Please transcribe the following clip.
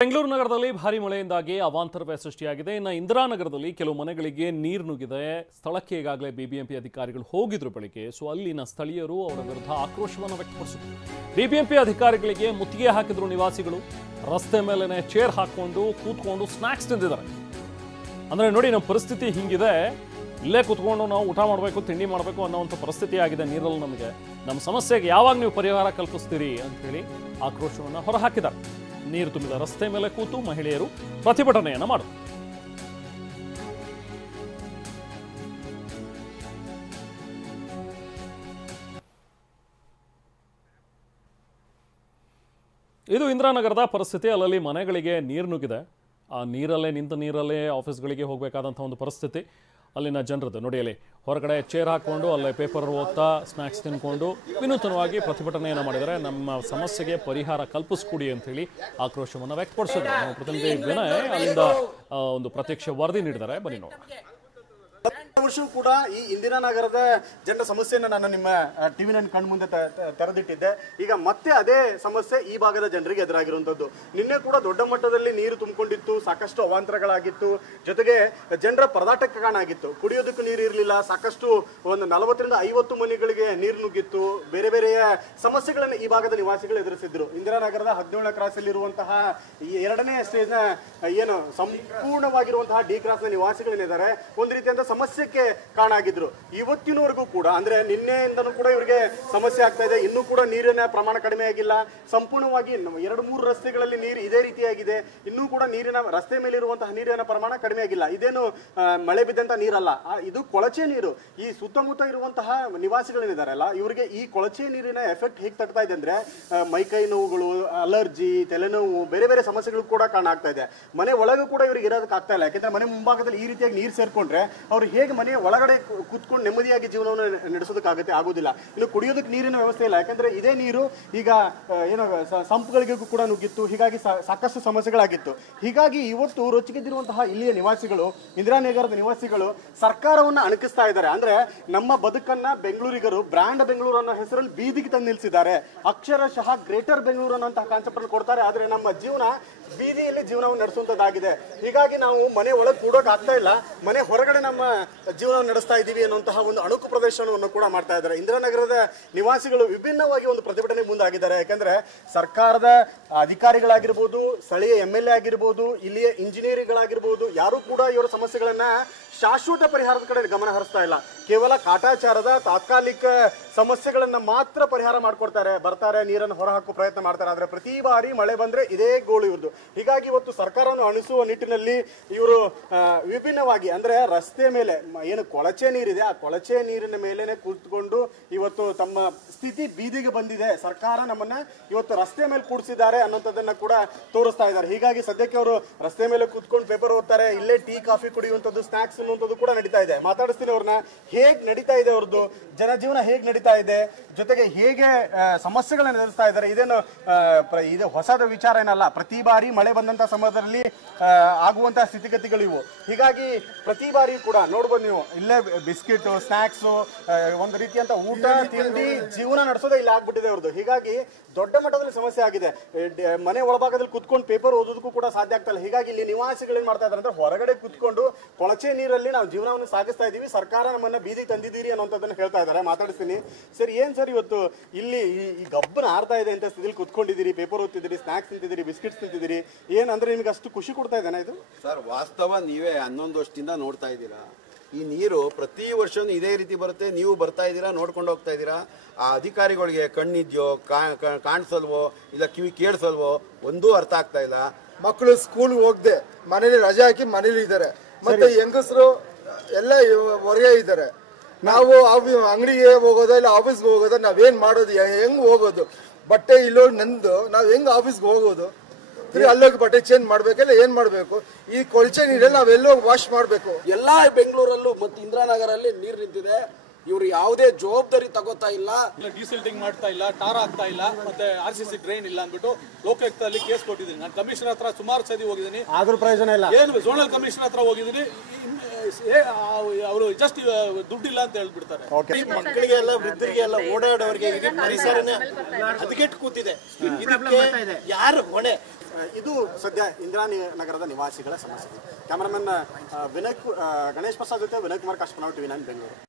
ಬೆಂಗಳೂರು ನಗರದಲ್ಲಿ ಭಾರಿ ಮಳೆಯಿಂದಾಗಿ ಅವಾಂತರವೇ ಸೃಷ್ಟಿಯಾಗಿದೆ. ಇನ್ನು ಇಂದಿರಾನಗರದಲ್ಲಿ ಕೆಲವು ಮನೆಗಳಿಗೆ ನೀರು ನುಗ್ಗಿದೆ. ಸ್ಥಳಕ್ಕೆ ಈಗಾಗಲೇ ಬಿಬಿಎಂಪಿ ಅಧಿಕಾರಿಗಳು ಹೋಗಿದ್ರು ಬೆಳಿಗ್ಗೆ. ಅಲ್ಲಿನ ಸ್ಥಳೀಯರು ಅವರ ವಿರುದ್ಧ ಆಕ್ರೋಶವನ್ನು ವ್ಯಕ್ತಪಡಿಸಿದರು. ಬಿಬಿಎಂಪಿ ಅಧಿಕಾರಿಗಳಿಗೆ ಮುತ್ತಿಗೆ ಹಾಕಿದ್ರು ನಿವಾಸಿಗಳು. ರಸ್ತೆ ಮೇಲೆನೆ ಚೇರ್ ಹಾಕೊಂಡು ಕೂತ್ಕೊಂಡು ಸ್ನಾಕ್ಸ್ ತಿಂದಿದ್ದಾರೆ. ಅಂದ್ರೆ ನೋಡಿ, ನಮ್ಮ ಪರಿಸ್ಥಿತಿ ಹಿಂಗಿದೆ, ಇಲ್ಲೇ ಕೂತ್ಕೊಂಡು ನಾವು ಊಟ ಮಾಡಬೇಕು, ತಿಂಡಿ ಮಾಡಬೇಕು ಅನ್ನೋವಂಥ ಪರಿಸ್ಥಿತಿ ಆಗಿದೆ. ನೀರಲ್ಲಿ ನಮ್ಮ ಸಮಸ್ಯೆಗೆ ಯಾವಾಗ ನೀವು ಪರಿಹಾರ ಕಲ್ಪಿಸ್ತೀರಿ ಅಂತ ಹೇಳಿ ಆಕ್ರೋಶವನ್ನು ಹೊರಹಾಕಿದ್ದಾರೆ. ನೀರು ತುಂಬಿದ ರಸ್ತೆ ಮೇಲೆ ಕೂತು ಮಹಿಳೆಯರು ಪ್ರತಿಭಟನೆಯನ್ನು ಮಾಡಿದರು. ಇದು ಇಂದಿರಾನಗರದ ಪರಿಸ್ಥಿತಿ. ಅಲ್ಲಲ್ಲಿ ಮನೆಗಳಿಗೆ ನೀರು ನುಗ್ಗಿದೆ. ಆ ನಿಂತ ನೀರಲ್ಲೇ ಆಫೀಸ್ಗಳಿಗೆ ಹೋಗಬೇಕಾದಂಥ ಒಂದು ಪರಿಸ್ಥಿತಿ ಅಲ್ಲಿನ ಜನರದ್ದು. ನೋಡಿ, ಅಲ್ಲಿ ಹೊರಗಡೆ ಚೇರ್ ಹಾಕ್ಕೊಂಡು ಅಲ್ಲೇ ಪೇಪರ್ ಓದ್ತಾ ಸ್ನ್ಯಾಕ್ಸ್ ತಿನ್ಕೊಂಡು ವಿನೂತನವಾಗಿ ಪ್ರತಿಭಟನೆಯನ್ನು ಮಾಡಿದರೆ ನಮ್ಮ ಸಮಸ್ಯೆಗೆ ಪರಿಹಾರ ಕಲ್ಪಿಸ್ಕೊಡಿ ಅಂತ ಹೇಳಿ ಆಕ್ರೋಶವನ್ನು ವ್ಯಕ್ತಪಡಿಸಿದ್ರು. ನಮ್ಮ ಪ್ರತಿನಿಧಿ ವಿನಯ್ ಅಲ್ಲಿಂದ ಒಂದು ಪ್ರತ್ಯಕ್ಷ ವರದಿ ನೀಡಿದ್ದಾರೆ. ಬನ್ನಿ ನೋಡೋಣ. ವರ್ಷವೂ ಕೂಡ ಈ ಇಂದಿರಾನಗರದ ಜನರ ಸಮಸ್ಯೆಯನ್ನು ನಾನು ನಿಮ್ಮ ಟಿವಿ ನನ್ನ ಕಣ್ಣು ಮುಂದೆ ತೆರೆದಿಟ್ಟಿದ್ದೆ. ಈಗ ಮತ್ತೆ ಅದೇ ಸಮಸ್ಯೆ ಈ ಭಾಗದ ಜನರಿಗೆ ಎದುರಾಗಿರುವಂಥದ್ದು. ನಿನ್ನೆ ಕೂಡ ದೊಡ್ಡ ಮಟ್ಟದಲ್ಲಿ ನೀರು ತುಂಬಿಕೊಂಡಿತ್ತು, ಸಾಕಷ್ಟು ಅವಾಂತರಗಳಾಗಿತ್ತು, ಜೊತೆಗೆ ಜನರ ಪರದಾಟಕ್ಕೆ ಕಾರಣ ಆಗಿತ್ತು. ಕುಡಿಯೋದಕ್ಕೂ ನೀರು ಇರಲಿಲ್ಲ, ಸಾಕಷ್ಟು ಒಂದು 40ರಿಂದ 50 ಮನೆಗಳಿಗೆ ನೀರು ನುಗ್ಗಿತ್ತು. ಬೇರೆ ಬೇರೆಯ ಸಮಸ್ಯೆಗಳನ್ನು ಈ ಭಾಗದ ನಿವಾಸಿಗಳು ಎದುರಿಸಿದ್ರು. ಇಂದಿರಾನಗರದ 17ನೇ ಕ್ರಾಸಲ್ಲಿರುವಂತಹ ಈ 2ನೇ ಸ್ಟೇಜ್ನ ಏನು ಸಂಪೂರ್ಣವಾಗಿರುವಂತಹ ಡಿ ಕ್ರಾಸ್ನ ನಿವಾಸಿಗಳೇನಿದ್ದಾರೆ ಒಂದು ರೀತಿಯಾದ ಸಮಸ್ಯೆಗೆ ಕಾರಣ ಆಗಿದ್ರು. ಇವತ್ತಿನವರೆಗೂ ಕೂಡ ಅಂದ್ರೆ ನಿನ್ನೆಯಿಂದನೂ ಕೂಡ ಇವರಿಗೆ ಸಮಸ್ಯೆ ಆಗ್ತಾ ಇದೆ. ಇನ್ನೂ ಕೂಡ ನೀರಿನ ಪ್ರಮಾಣ ಕಡಿಮೆ ಆಗಿಲ್ಲ. ಸಂಪೂರ್ಣವಾಗಿ 2-3 ರಸ್ತೆಗಳಲ್ಲಿ ನೀರು ಇದೇ ರೀತಿಯಾಗಿದೆ. ಇನ್ನೂ ಕೂಡ ನೀರಿನ ರಸ್ತೆ ಮೇಲಿರುವಂತಹ ನೀರಿನ ಪ್ರಮಾಣ ಕಡಿಮೆ ಆಗಿಲ್ಲ. ಇದೇನು ಮಳೆ ಬಿದ್ದಂತ ನೀರಲ್ಲ, ಇದು ಕೊಳಚೆ ನೀರು. ಈ ಸುತ್ತಮುತ್ತ ಇರುವಂತಹ ನಿವಾಸಿಗಳೇನಿದಾರಲ್ಲ, ಇವರಿಗೆ ಈ ಕೊಳಚೆ ನೀರಿನ ಎಫೆಕ್ಟ್ ಹೇಗೆ ತಗ್ತಾ ಇದೆ ಅಂದ್ರೆ ಮೈಕೈ ನೋವುಗಳು, ಅಲರ್ಜಿ, ತಲೆನೋವು, ಬೇರೆ ಬೇರೆ ಸಮಸ್ಯೆಗಳು ಕೂಡ ಕಾರಣ ಆಗ್ತಾ ಇದೆ. ಮನೆ ಒಳಗೂ ಕೂಡ ಇವರಿಗೆ ಇರೋದಕ್ಕೆ ಆಗ್ತಾ ಇಲ್ಲ. ಯಾಕಂದ್ರೆ ಮನೆ ಮುಂಭಾಗದಲ್ಲಿ ಈ ರೀತಿಯಾಗಿ ನೀರು ಸೇರ್ಕೊಂಡ್ರೆ ಅವ್ರು ಹೇಗೆ ಮನೆ ಒಳಗಡೆ ಕೂತ್ಕೊಂಡು ನೆಮ್ಮದಿಯಾಗಿ ಜೀವನವನ್ನು ನಡೆಸೋದಕ್ಕಾಗತ್ತೆ, ಆಗೋದಿಲ್ಲ. ಇನ್ನು ಕುಡಿಯೋದಕ್ಕೆ ನೀರಿನ ವ್ಯವಸ್ಥೆ ಇಲ್ಲ. ಯಾಕಂದ್ರೆ ಇದೇ ನೀರು ಈಗ ಏನೋ ಸಂಪ್ಗಳಿಗೂ ಕೂಡ ನುಗ್ಗಿತ್ತು. ಹೀಗಾಗಿ ಸಾಕಷ್ಟು ಸಮಸ್ಯೆಗಳಾಗಿತ್ತು. ಹೀಗಾಗಿ ಇವತ್ತು ರೊಚ್ಚಿಗೆದ್ದಿರುವಂತಹ ಇಲ್ಲಿಯ ನಿವಾಸಿಗಳು, ಇಂದಿರಾನಗರದ ನಿವಾಸಿಗಳು ಸರ್ಕಾರವನ್ನ ಅಣಕಿಸ್ತಾ ಇದ್ದಾರೆ. ಅಂದ್ರೆ ನಮ್ಮ ಬದುಕನ್ನ ಬೆಂಗಳೂರಿಗರು ಬ್ರ್ಯಾಂಡ್ ಬೆಂಗಳೂರು ಅನ್ನೋ ಹೆಸರಲ್ಲಿ ಬೀದಿಗೆ ತಂದು ನಿಲ್ಲಿಸಿದ್ದಾರೆ. ಅಕ್ಷರಶಃ ಗ್ರೇಟರ್ ಬೆಂಗಳೂರು ಅನ್ನೋಂತಹ ಕಾನ್ಸೆಪ್ಟ್ ಅನ್ನು ಕೊಡ್ತಾರೆ. ಆದ್ರೆ ನಮ್ಮ ಜೀವನ ಬೀದಿಯಲ್ಲಿ ಜೀವನವನ್ನು ನಡೆಸುವಂತದ್ದಾಗಿದೆ. ಹೀಗಾಗಿ ನಾವು ಮನೆ ಒಳಗೆ ಕೂಡೋಕೆ ಆಗ್ತಾ ಇಲ್ಲ, ಮನೆ ಹೊರಗಡೆ ನಮ್ಮ ಜೀವನವನ್ನು ನಡೆಸ್ತಾ ಇದ್ದೀವಿ ಅನ್ನುವಂತಹ ಒಂದು ಅಣುಕು ಪ್ರದರ್ಶನವನ್ನು ಕೂಡ ಮಾಡ್ತಾ ಇದ್ದಾರೆ. ಇಂದಿರಾನಗರದ ನಿವಾಸಿಗಳು ವಿಭಿನ್ನವಾಗಿ ಒಂದು ಪ್ರತಿಭಟನೆ ಮುಂದಾಗಿದ್ದಾರೆ. ಯಾಕಂದ್ರೆ ಸರ್ಕಾರದ ಅಧಿಕಾರಿಗಳಾಗಿರ್ಬೋದು, ಸ್ಥಳೀಯ MLA ಆಗಿರ್ಬೋದು, ಇಲ್ಲಿಯ ಇಂಜಿನಿಯರ್ಗಳಾಗಿರ್ಬೋದು, ಯಾರು ಕೂಡ ಇವರ ಸಮಸ್ಯೆಗಳನ್ನ ಶಾಶ್ವತ ಪರಿಹಾರದ ಕಡೆ ಗಮನ ಹರಿಸ್ತಾ ಇಲ್ಲ. ಕೇವಲ ಕಾಟಾಚಾರದ ತಾತ್ಕಾಲಿಕ ಸಮಸ್ಯೆಗಳನ್ನ ಮಾತ್ರ ಪರಿಹಾರ ಮಾಡ್ಕೊಡ್ತಾರೆ, ಬರ್ತಾರೆ, ನೀರನ್ನು ಹೊರಹಾಕುವ ಪ್ರಯತ್ನ ಮಾಡ್ತಾರೆ. ಆದ್ರೆ ಪ್ರತಿ ಬಾರಿ ಮಳೆ ಬಂದ್ರೆ ಇದೇ ಗೋಳು ಇವ್ರದ್ದು. ಹೀಗಾಗಿ ಇವತ್ತು ಸರ್ಕಾರವನ್ನು ಅಣಿಸುವ ನಿಟ್ಟಿನಲ್ಲಿ ಇವರು ವಿಭಿನ್ನವಾಗಿ ಅಂದ್ರೆ ರಸ್ತೆ ಮೇಲೆ ಏನು ಕೊಳಚೆ ನೀರಿದೆ, ಆ ಕೊಳಚೆ ನೀರಿನ ಮೇಲೆನೆ ಕೂತ್ಕೊಂಡು ಇವತ್ತು ತಮ್ಮ ಸ್ಥಿತಿ ಬೀದಿಗೆ ಬಂದಿದೆ, ಸರ್ಕಾರ ನಮ್ಮನ್ನ ಇವತ್ತು ರಸ್ತೆ ಮೇಲೆ ಕೂಡಿಸಿದ್ದಾರೆ ಅನ್ನೋಂಥದ್ದನ್ನ ಕೂಡ ತೋರಿಸ್ತಾ ಇದ್ದಾರೆ. ಹೀಗಾಗಿ ಸದ್ಯಕ್ಕೆ ಅವರು ರಸ್ತೆ ಮೇಲೆ ಕೂತ್ಕೊಂಡು ಪೇಪರ್ ಓದ್ತಾರೆ, ಇಲ್ಲೇ ಟೀ ಕಾಫಿ ಕುಡಿಯುವಂಥದ್ದು, ಸ್ನಾಕ್ಸ್ ಅನ್ನುವಂಥದ್ದು ಕೂಡ ನಡೀತಾ ಇದೆ. ಮಾತಾಡಿಸ್ತೀನಿ ಅವ್ರನ್ನ, ಹೇಗ್ ನಡೀತಾ ಇದೆ ಅವ್ರದ್ದು ಜನಜೀವನ, ಹೇಗ್ ನಡೀತಾ ಇದೆ, ಜೊತೆಗೆ ಹೇಗೆ ಸಮಸ್ಯೆಗಳನ್ನ ಎದುರಿಸ್ತಾ ಇದ್ದಾರೆ. ಇದು ಹೊಸದ ವಿಚಾರ ಏನಲ್ಲ. ಪ್ರತಿ ಬಾರಿ ಮಳೆ ಬಂದಂತ ಸಮಯದಲ್ಲಿ ಆಗುವಂತಹ ಸ್ಥಿತಿಗತಿಗಳು ಇವು. ಹೀಗಾಗಿ ಪ್ರತಿ ಬಾರಿ ಕೂಡ ನೋಡ್ಬೋದು ನೀವು, ಇಲ್ಲೇ ಬಿಸ್ಕಿಟ್, ಸ್ನಾಕ್ಸ್, ಒಂದು ರೀತಿಯಂತ ಊಟ ತಿಂಡಿ ಜೀವನ ನಡೆಸೋದೇ ಇಲ್ಲ ಆಗ್ಬಿಟ್ಟಿದೆ ಅವ್ರದ್ದು. ಹೀಗಾಗಿ ದೊಡ್ಡ ಮಟ್ಟದಲ್ಲಿ ಸಮಸ್ಯೆ ಆಗಿದೆ. ಮನೆ ಒಳಭಾಗದಲ್ಲಿ ಕುತ್ಕೊಂಡು ಪೇಪರ್ ಓದೋದಕ್ಕೂ ಕೂಡ ಸಾಧ್ಯ ಆಗ್ತಾ ಇಲ್ಲ. ಹೀಗಾಗಿ ಇಲ್ಲಿ ನಿವಾಸಿಗಳು ಏನ್ ಮಾಡ್ತಾ ಇದ್ದಾರೆ ಅಂದ್ರೆ ಹೊರಗಡೆ ಕುತ್ಕೊಂಡು ಕೊಳಚೆ ನೀರಲ್ಲಿ ನಾವು ಜೀವನವನ್ನು ಸಾಗಿಸ್ತಾ ಇದೀವಿ, ಸರ್ಕಾರ ನಮ್ಮನ್ನ ಬೀದಿಗೆ ತಂದಿದ್ದೀರಿ ಅನ್ನೋಂಥದ್ದನ್ನ ಹೇಳ್ತಾ ಇದ್ದಾರೆ. ಮಾತಾಡಿಸ್ತೀನಿ ಸರ್, ಏನ್ ಸರ್ ಇವತ್ತು ಇಲ್ಲಿ ಈ ಗಬ್ಬನ ಆರ್ತಾ ಇದೆ ಅಂತ ಸ್ಥಿತಿಲಿ ಕುತ್ಕೊಂಡಿದ್ದೀರಿ, ಪೇಪರ್ ಓದ್ತಿದ್ದೀರಿ, ಸ್ನಾಕ್ಸ್ ತಿಂತಿದ್ದೀರಿ, ಬಿಸ್ಕಿಟ್ಸ್ ತಿಂತಿದ್ದೀರಿ, ಏನಂದ್ರೆ ನಿಮ್ಗೆ ಅಷ್ಟು ಖುಷಿ ಕೊಡ್ತಾ ಇದ್ದಾನೆ ಇದು? ಸರ್, ವಾಸ್ತವ ನೀವೇ 11 ವರ್ಷದಿಂದ ನೋಡ್ತಾ ಇದ್ದೀರಾ. ಈ ನೀರು ಪ್ರತಿ ವರ್ಷನೂ ಇದೇ ರೀತಿ ಬರುತ್ತೆ. ನೀವು ಬರ್ತಾ ಇದ್ದೀರಾ, ನೋಡ್ಕೊಂಡು ಹೋಗ್ತಾ ಇದ್ದೀರಾ. ಆ ಅಧಿಕಾರಿಗಳಿಗೆ ಕಣ್ಣಿದ್ಯೋ, ಕಾಣಿಸಲ್ವೋ, ಇಲ್ಲ ಕಿವಿ ಕೇಳಿಸಲ್ವೋ, ಒಂದೂ ಅರ್ಥ ಆಗ್ತಾ ಇಲ್ಲ. ಮಕ್ಕಳು ಸ್ಕೂಲ್ ಹೋಗದೆ ಮನೇಲಿ ರಜೆ ಹಾಕಿ ಮನೇಲಿ ಇದ್ದಾರೆ, ಮತ್ತೆ ಹೆಂಗಸರು ಎಲ್ಲ ಹೊರಗೆ ಇದ್ದಾರೆ. ನಾವು ಅಂಗಡಿಗೆ ಹೋಗೋದ ಇಲ್ಲ ಆಫೀಸ್ಗೆ ಹೋಗೋದ, ನಾವೇನ್ ಮಾಡೋದು, ಹೆಂಗ್ ಹೋಗೋದು? ಬಟ್ಟೆ ಇಲ್ಲೋ ನಂದು, ನಾವ್ ಹೆಂಗ್ ಆಫೀಸ್ಗೆ ಹೋಗೋದು? ಅಲ್ಲೋಗಿ ಬಟ್ಟೆ ಚೇಂಜ್ ಮಾಡ್ಬೇಕಲ್ಲ, ಏನ್ ಮಾಡ್ಬೇಕು? ಈ ಕೊಳಚೆ ನೀರಲ್ಲಿ ನಾವೆಲ್ಲೋ ವಾಶ್ ಮಾಡ್ಬೇಕು. ಎಲ್ಲಾ ಬೆಂಗಳೂರಲ್ಲೂ ಮತ್ತೆ ಇಂದಿರಾನಗರಲ್ಲಿ ನೀರು ನಿಂತಿದೆ. ಇವರು ಯಾವುದೇ ಜವಾಬ್ದಾರಿ ತಗೋತಾ ಇಲ್ಲ, ಡಿಸಿಲ್ಟಿಂಗ್ ಮಾಡ್ತಾ ಇಲ್ಲ, ಟಾರ್ ಆಗ್ತಾ ಇಲ್ಲ, ಮತ್ತೆ RCC ಡ್ರೈನ್ ಇಲ್ಲ ಅಂದ್ಬಿಟ್ಟು ಲೋಕಾಯುಕ್ತದಲ್ಲಿ ಕೇಸ್ ಕೊಟ್ಟಿದ್ದೀನಿ. ನಾನು ಕಮಿಷನರ್ ಹತ್ರ ಸುಮಾರು ಸತಿ ಹೋಗಿದ್ದೀನಿ, ಆದ್ರೂ ಪ್ರಯೋಜನ ಇಲ್ಲ. ಏನು ಝೋನಲ್ ಕಮಿಷನರ್ ಹತ್ರ ಹೋಗಿದ್ದೀನಿ, ಅವರು ಜಸ್ಟ್ ದುಡ್ಡಿಲ್ಲ ಅಂತ ಹೇಳ್ಬಿಡ್ತಾರೆ. ಮಕ್ಕಳಿಗೆ ಎಲ್ಲ ವೃದ್ಧರಿಗೆ ಎಲ್ಲ ಓಡಾಡೋರಿಗೆ ಪರಿಸರನೇ ಹದಗೆಟ್ಟು ಕೂತಿದೆ. ಇದಕ್ಕೆ ಯಾರು ಹೊಣೆ? ಇದು ಸದ್ಯ ಇಂದಿರಾನಗರದ ನಿವಾಸಿಗಳ ಸಮಸ್ಯೆ. ಕ್ಯಾಮರಾಮನ್ ಗಣೇಶ್ ಪ್ರಸಾದ್ ಜೊತೆ ವಿನಯ್ ಕುಮಾರ್ ಕಾಶ್ಮನಾವ್, TV9 ಬೆಂಗಳೂರು.